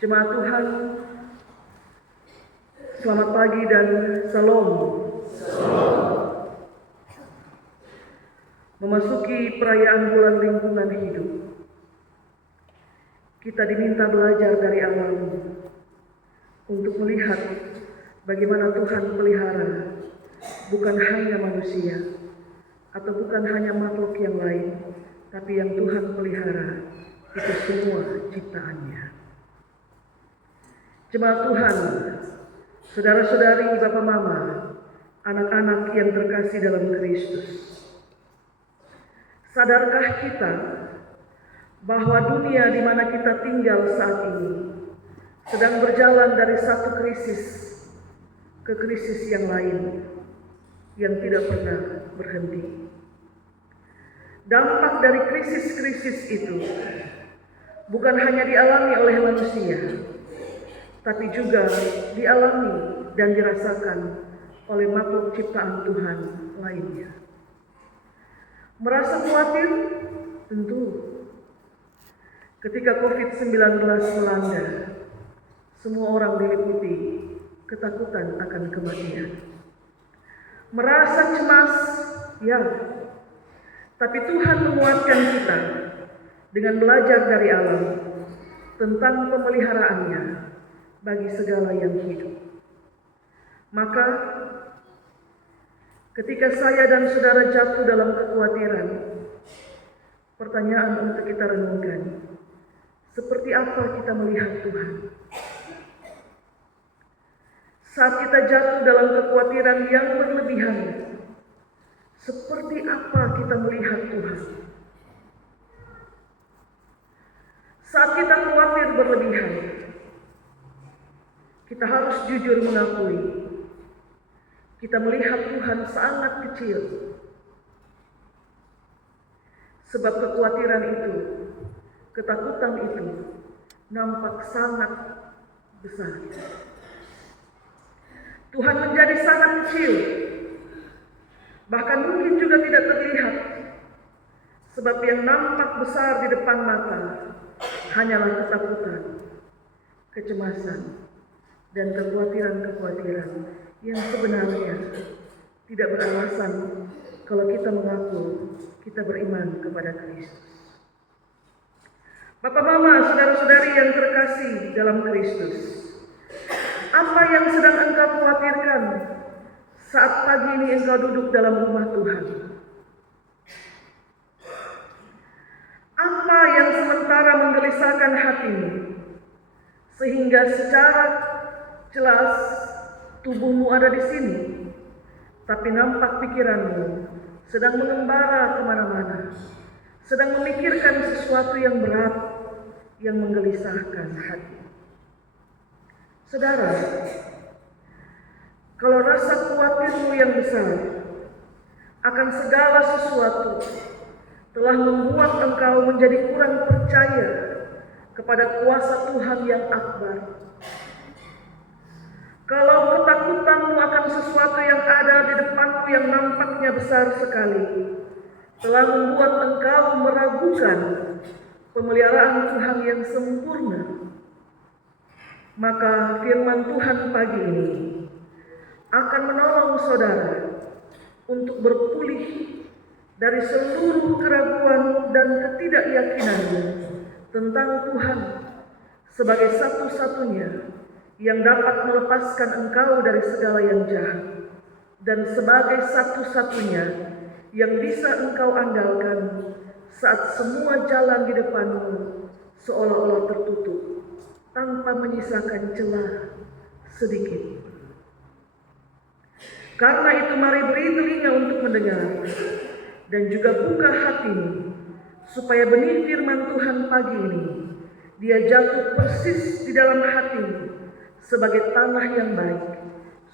Jemaat Tuhan, selamat pagi dan salam. Memasuki perayaan bulan lingkungan hidup, kita diminta belajar dari alam untuk melihat bagaimana Tuhan pelihara bukan hanya manusia atau bukan hanya makhluk yang lain, tapi yang Tuhan pelihara itu semua ciptaannya. Jemaat Tuhan, saudara-saudari, bapak mama, anak-anak yang terkasih dalam Kristus, sadarkah kita bahwa dunia di mana kita tinggal saat ini sedang berjalan dari satu krisis ke krisis yang lain yang tidak pernah berhenti? Dampak dari krisis-krisis itu bukan hanya dialami oleh manusia, tapi juga dialami dan dirasakan oleh makhluk ciptaan Tuhan lainnya. Merasa khawatir? Tentu. Ketika COVID-19 melanda, semua orang diliputi ketakutan akan kematian. Merasa cemas? Ya. Tapi Tuhan menguatkan kita dengan belajar dari alam tentang pemeliharaannya bagi segala yang hidup. Maka ketika saya dan saudara jatuh dalam kekhawatiran, pertanyaan untuk kita renungkan, seperti apa kita melihat Tuhan? Saat kita jatuh dalam kekhawatiran yang berlebihan, seperti apa kita melihat Tuhan? Saat kita khawatir berlebihan, kita harus jujur mengakui, kita melihat Tuhan sangat kecil. Sebab kekhawatiran itu, ketakutan itu nampak sangat besar. Tuhan menjadi sangat kecil, bahkan mungkin juga tidak terlihat. Sebab yang nampak besar di depan mata hanyalah ketakutan, kecemasan, dan kekhawatiran-kekhawatiran yang sebenarnya tidak beralasan kalau kita mengaku kita beriman kepada Kristus. Bapak, mama, saudara-saudari yang terkasih dalam Kristus, apa yang sedang engkau khawatirkan saat pagi ini engkau duduk dalam rumah Tuhan? Apa yang sementara menggelisahkan hatimu sehingga secara jelas tubuhmu ada di sini, tapi nampak pikiranmu sedang mengembara kemana-mana, sedang memikirkan sesuatu yang berat yang menggelisahkan hati? Saudara, kalau rasa khawatirmu yang besar akan segala sesuatu telah membuat engkau menjadi kurang percaya kepada kuasa Tuhan yang akbar, kalau ketakutanmu akan sesuatu yang ada di depanmu yang nampaknya besar sekali telah membuat engkau meragukan pemeliharaan Tuhan yang sempurna, maka firman Tuhan pagi ini akan menolong saudara untuk berpulih dari seluruh keraguan dan ketidakyakinanmu tentang Tuhan sebagai satu-satunya yang dapat melepaskan engkau dari segala yang jahat, dan sebagai satu-satunya yang bisa engkau andalkan saat semua jalan di depanmu seolah-olah tertutup tanpa menyisakan celah sedikit. Karena itu mari beri telinga untuk mendengar dan juga buka hatimu supaya benih firman Tuhan pagi ini dia jatuh persis di dalam hatimu sebagai tanah yang baik,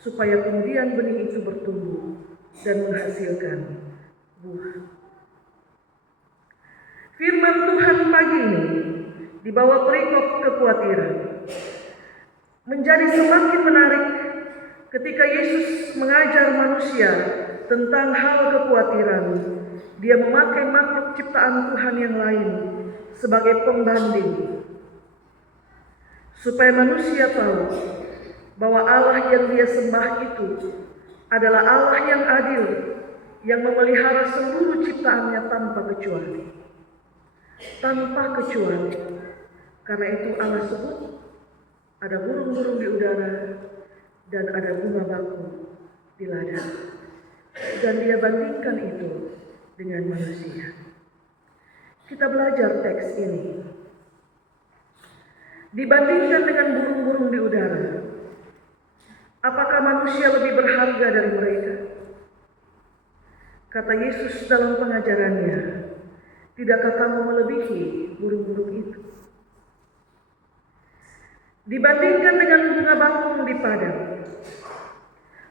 supaya kemudian benih itu bertumbuh dan menghasilkan buah. Firman Tuhan pagi ini di bawah perikop kekhawatiran menjadi semakin menarik ketika Yesus mengajar manusia tentang hal kekhawatiran. Dia memakai makhluk ciptaan Tuhan yang lain sebagai pembanding, supaya manusia tahu bahwa Allah yang dia sembah itu adalah Allah yang adil, yang memelihara seluruh ciptaannya tanpa kecuali. Tanpa kecuali. Karena itu Allah sebut ada burung-burung di udara dan ada bunga bakung di ladang. Dan dia bandingkan itu dengan manusia. Kita belajar teks ini. Dibandingkan dengan burung-burung di udara, apakah manusia lebih berharga dari mereka? Kata Yesus dalam pengajarannya, tidakkah kamu melebihi burung-burung itu? Dibandingkan dengan bunga bakung di padang,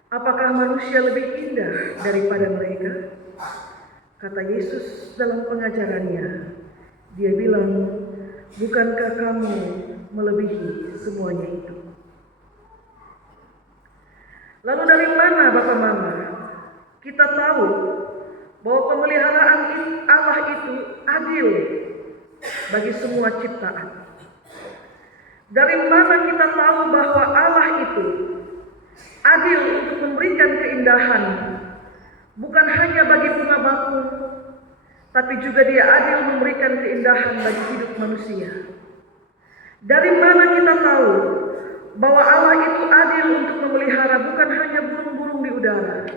apakah manusia lebih indah daripada mereka? Kata Yesus dalam pengajarannya, dia bilang, bukankah kamu melebihi semuanya itu? Lalu dari mana Bapak Mama kita tahu bahwa pemeliharaan Allah itu adil bagi semua ciptaan? Dari mana kita tahu bahwa Allah itu adil untuk memberikan keindahan bukan hanya bagi bunga bakung, tapi juga dia adil memberikan keindahan bagi hidup manusia? Dari mana kita tahu bahwa Allah itu adil untuk memelihara bukan hanya burung-burung di udara,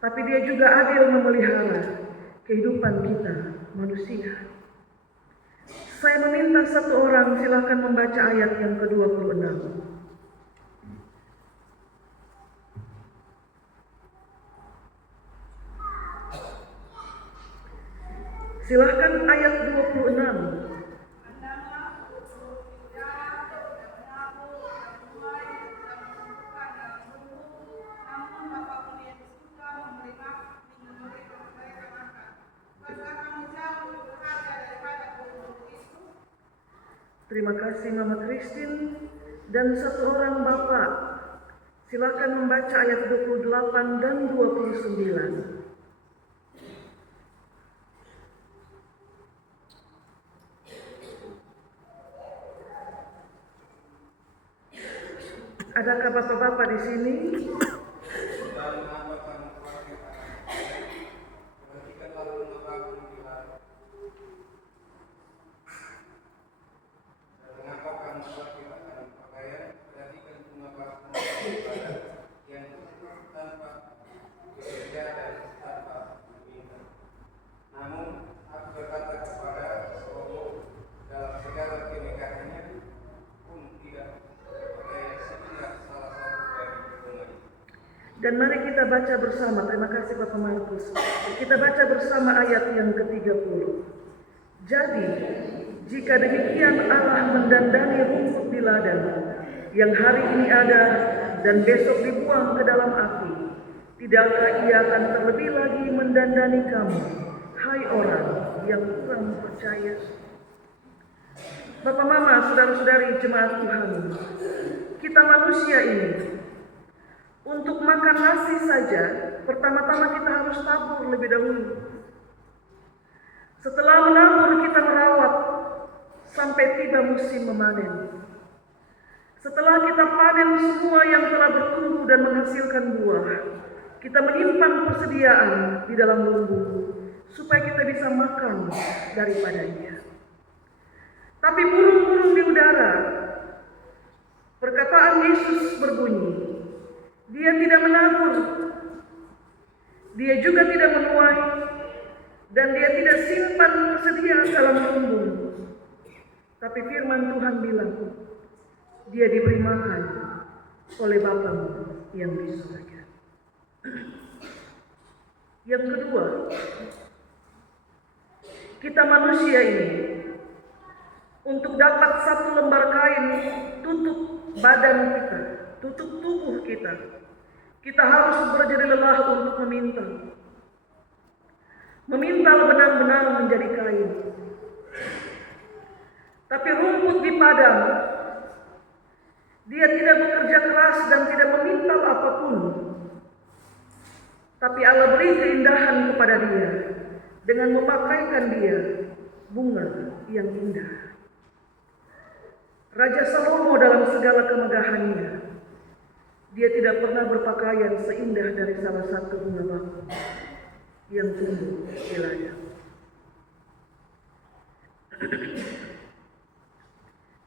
tapi dia juga adil memelihara kehidupan kita manusia? Saya meminta satu orang silakan membaca ayat yang ke-26. Silahkan ayat 26. Terima kasih Mama Christine dan satu orang Bapak. Silakan membaca ayat 28 dan 29. Adakah Bapak-bapak di sini? Dan mari kita baca bersama. Terima kasih Bapak Markus. Kita baca bersama ayat yang ke-30. Jadi, jika demikian Allah mendandani rumput di ladang yang hari ini ada dan besok dibuang ke dalam api, tidakkah ia akan terlebih lagi mendandani kamu, hai orang yang kurang percaya? Bapak Mama, saudara-saudari jemaat Tuhan, kita manusia ini untuk makan nasi saja, pertama-tama kita harus tabur lebih dahulu. Setelah menabur, kita merawat sampai tiba musim memanen. Setelah kita panen semua yang telah bertumbuh dan menghasilkan buah, kita menyimpan persediaan di dalam lumbung supaya kita bisa makan daripadanya. Tapi burung-burung di udara, perkataan Yesus berbunyi, dia tidak menabur, dia juga tidak menuai, dan dia tidak simpan persediaan dalam lumbung. Tapi firman Tuhan bilang, dia diberi makan oleh Bapamu yang di surga. Yang kedua, kita manusia ini untuk dapat satu lembar kain tutup badan kita, tutup tubuh kita, kita harus berjeri lelah untuk meminta. Memintal benang-benang menjadi kain. Tapi rumput di padang, dia tidak bekerja keras dan tidak memintal apapun. Tapi Allah beri keindahan kepada dia dengan memakaikan dia bunga yang indah. Raja Salomo dalam segala kemegahannya, dia tidak pernah berpakaian seindah dari salah satu bunga bakung yang tumbuh di ladang.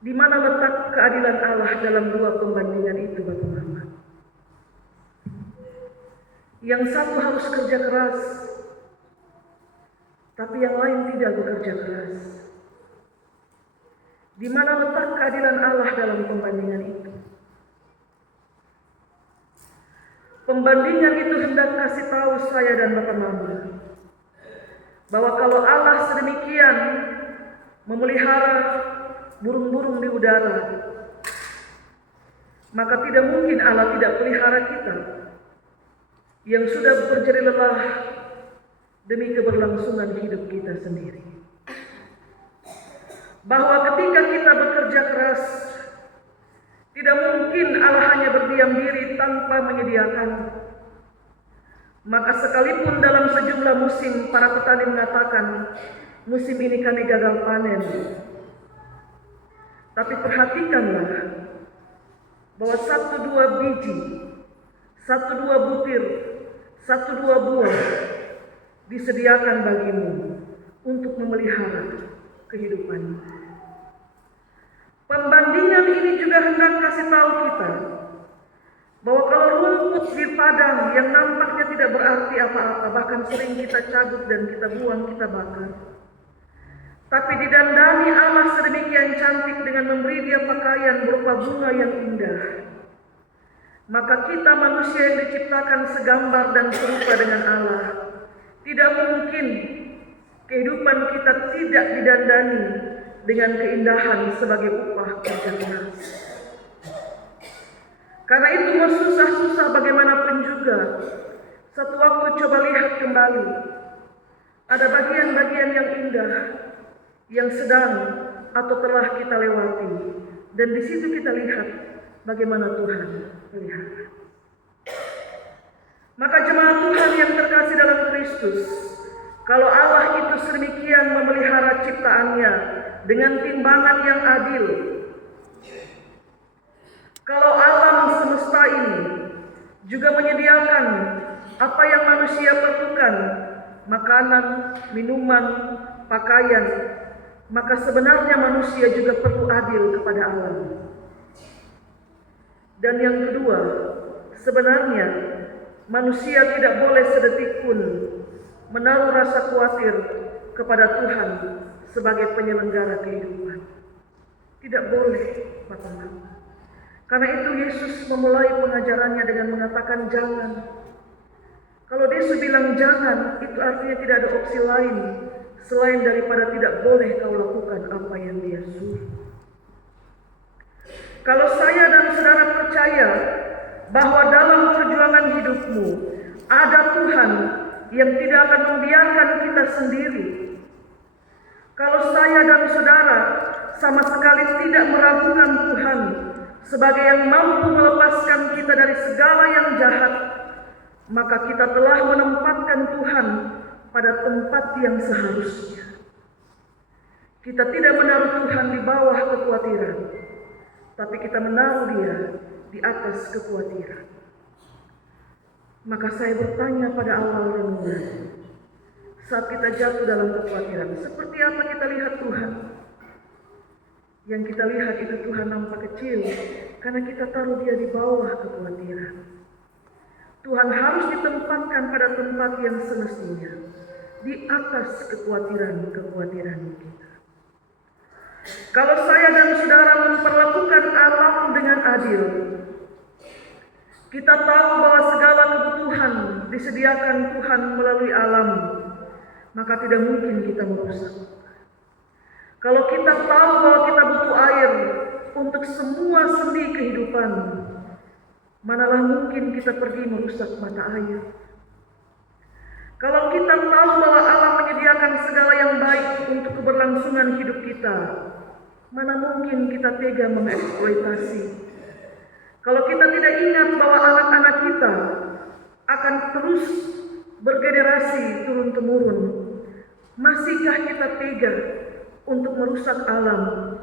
Di mana letak keadilan Allah dalam dua pembandingan itu, Bapak Muhammad? Yang satu harus kerja keras, tapi yang lain tidak bekerja keras. Di mana letak keadilan Allah dalam pembandingan itu? Pembandingan itu hendak kasih tahu saya dan Bapak Mama bahwa kalau Allah sedemikian memelihara burung-burung di udara, maka tidak mungkin Allah tidak pelihara kita yang sudah bekerja lelah demi keberlangsungan hidup kita sendiri. Bahwa ketika kita bekerja keras, tidak mungkin Allah hanya berdiam diri tanpa menyediakan. Maka sekalipun dalam sejumlah musim para petani mengatakan, musim ini kami gagal panen. Tapi perhatikanlah bahwa 1-2 biji, 1-2 butir, 1-2 buah disediakan bagimu untuk memelihara kehidupanmu. Pembandingan ini juga hendak kasih tahu kita bahwa kalau rumput di padang yang nampaknya tidak berarti apa-apa, bahkan sering kita cabut dan kita buang, kita bakar, tapi didandani Allah sedemikian cantik dengan memberi dia pakaian berupa bunga yang indah, maka kita manusia yang diciptakan segambar dan serupa dengan Allah, tidak mungkin kehidupan kita tidak didandani dengan keindahan sebagai upah kerja keras. Karena itu mau susah-susah bagaimanapun juga, satu waktu coba lihat kembali, ada bagian-bagian yang indah yang sedang atau telah kita lewati, dan di situ kita lihat bagaimana Tuhan pelihara. Maka jemaat Tuhan yang terkasih dalam Kristus, kalau Allah itu sedemikian memelihara ciptaannya dengan timbangan yang adil, kalau alam semesta ini juga menyediakan apa yang manusia perlukan, makanan, minuman, pakaian, maka sebenarnya manusia juga perlu adil kepada alam. Dan yang kedua, sebenarnya manusia tidak boleh sedetik pun menaruh rasa khawatir kepada Tuhan sebagai penyelenggara kehidupan. Tidak boleh, Bapak-Bapak. Karena itu Yesus memulai pengajarannya dengan mengatakan jangan. Kalau Yesus bilang jangan, itu artinya tidak ada opsi lain selain daripada tidak boleh kau lakukan apa yang Dia suruh. Kalau saya dan saudara percaya bahwa dalam perjuangan hidupmu ada Tuhan yang tidak akan membiarkan kita sendiri. Kalau saya dan saudara sama sekali tidak meragukan Tuhan sebagai yang mampu melepaskan kita dari segala yang jahat, maka kita telah menempatkan Tuhan pada tempat yang seharusnya. Kita tidak menaruh Tuhan di bawah kekhawatiran, tapi kita menaruh Dia di atas kekhawatiran. Maka saya bertanya pada awal renungan, saat kita jatuh dalam kekhawatiran, seperti apa kita lihat Tuhan? Yang kita lihat itu Tuhan nampak kecil, karena kita taruh Dia di bawah kekhawatiran. Tuhan harus ditempatkan pada tempat yang semestinya, di atas kekhawatiran kita. Kalau saya dan saudara memperlakukan alam dengan adil, kita tahu bahwa segala kebutuhan disediakan Tuhan melalui alam, maka tidak mungkin kita merusak. Kalau kita tahu bahwa kita butuh air untuk semua sendi kehidupan, manalah mungkin kita pergi merusak mata air. Kalau kita tahu bahwa Allah menyediakan segala yang baik untuk keberlangsungan hidup kita, mana mungkin kita tega mengeksploitasi. Kalau kita tidak ingat bahwa anak-anak kita akan terus bergenerasi turun-temurun, masihkah kita tega untuk merusak alam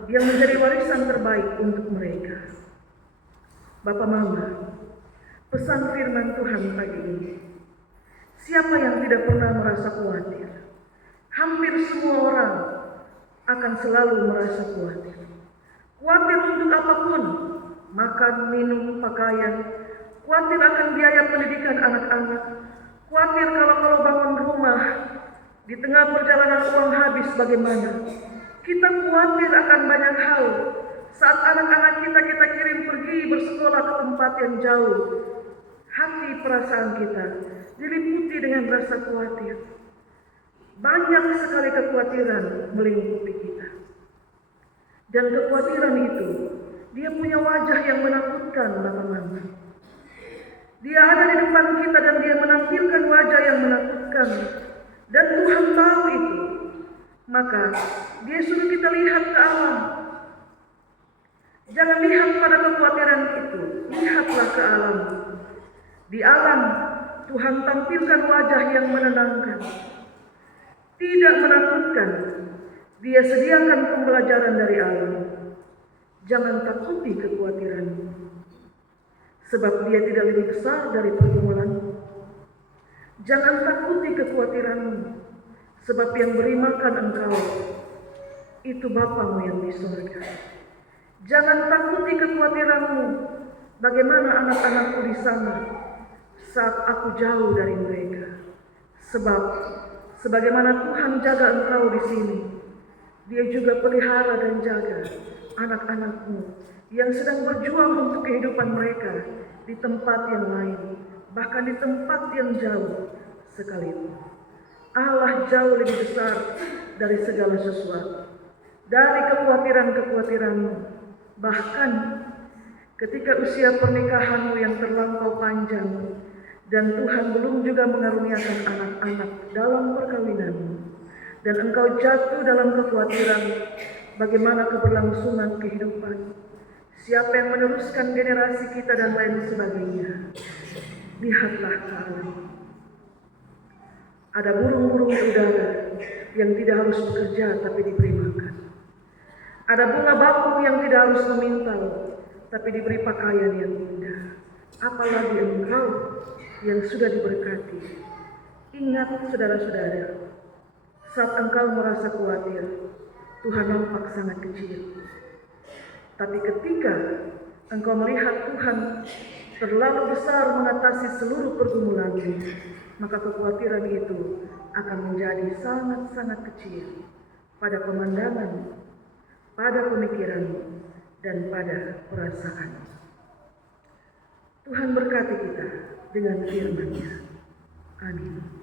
yang menjadi warisan terbaik untuk mereka. Bapak Mama, pesan firman Tuhan pagi ini. Siapa yang tidak pernah merasa khawatir? Hampir semua orang akan selalu merasa khawatir. Khawatir untuk apapun, makan, minum, pakaian, khawatir akan biaya pendidikan anak-anak, khawatir kalau bangun rumah, di tengah perjalanan uang habis bagaimana. Kita khawatir akan banyak hal saat anak-anak kita kirim pergi bersekolah ke tempat yang jauh. Hati perasaan kita diliputi dengan rasa khawatir. Banyak sekali kekhawatiran melingkupi kita. Dan kekhawatiran itu, dia punya wajah yang menakutkan, Bapak Mama. Dia ada di depan kita dan dia menampilkan wajah yang menakutkan. Dan Tuhan tahu itu. Maka dia suruh kita lihat ke alam. Jangan lihat pada kekhawatiran itu. Lihatlah ke alam. Di alam, Tuhan tampilkan wajah yang menenangkan. Tidak menakutkan. Dia sediakan pembelajaran dari alam. Jangan takuti kekhawatiranmu. Sebab dia tidak lebih besar dari pergumulan. Jangan takuti kekhawatiranmu. Sebab yang beri makan engkau, itu Bapamu yang di surga. Jangan takuti kekhawatiranmu. Bagaimana anak-anakku di sana saat aku jauh dari mereka. Sebab sebagaimana Tuhan jaga engkau di sini, Dia juga pelihara dan jaga anak-anakmu yang sedang berjuang untuk kehidupan mereka di tempat yang lain, bahkan di tempat yang jauh sekalipun. Allah jauh lebih besar dari segala sesuatu, dari kekhawatiran-kekhawatiranmu. Bahkan ketika usia pernikahanmu yang terlampau panjang dan Tuhan belum juga mengaruniakan anak-anak dalam perkawinanmu, dan engkau jatuh dalam kekhawatiran bagaimana keberlangsungan kehidupan, siapa yang meneruskan generasi kita dan lain sebagainya. Lihatlah ke alam. Ada burung-burung di udara yang tidak harus bekerja tapi diberi makan. Ada bunga bakung yang tidak harus memintal tapi diberi pakaian yang indah. Apalagi engkau yang sudah diberkati. Ingat saudara-saudara, saat engkau merasa khawatir, Tuhan nampak sangat kecil. Tapi ketika engkau melihat Tuhan terlalu besar mengatasi seluruh pergumulanmu, maka kekhawatiran itu akan menjadi sangat-sangat kecil pada pemandangan, pada pemikiran, dan pada perasaan. Tuhan berkati kita dengan firman-Nya. Amin.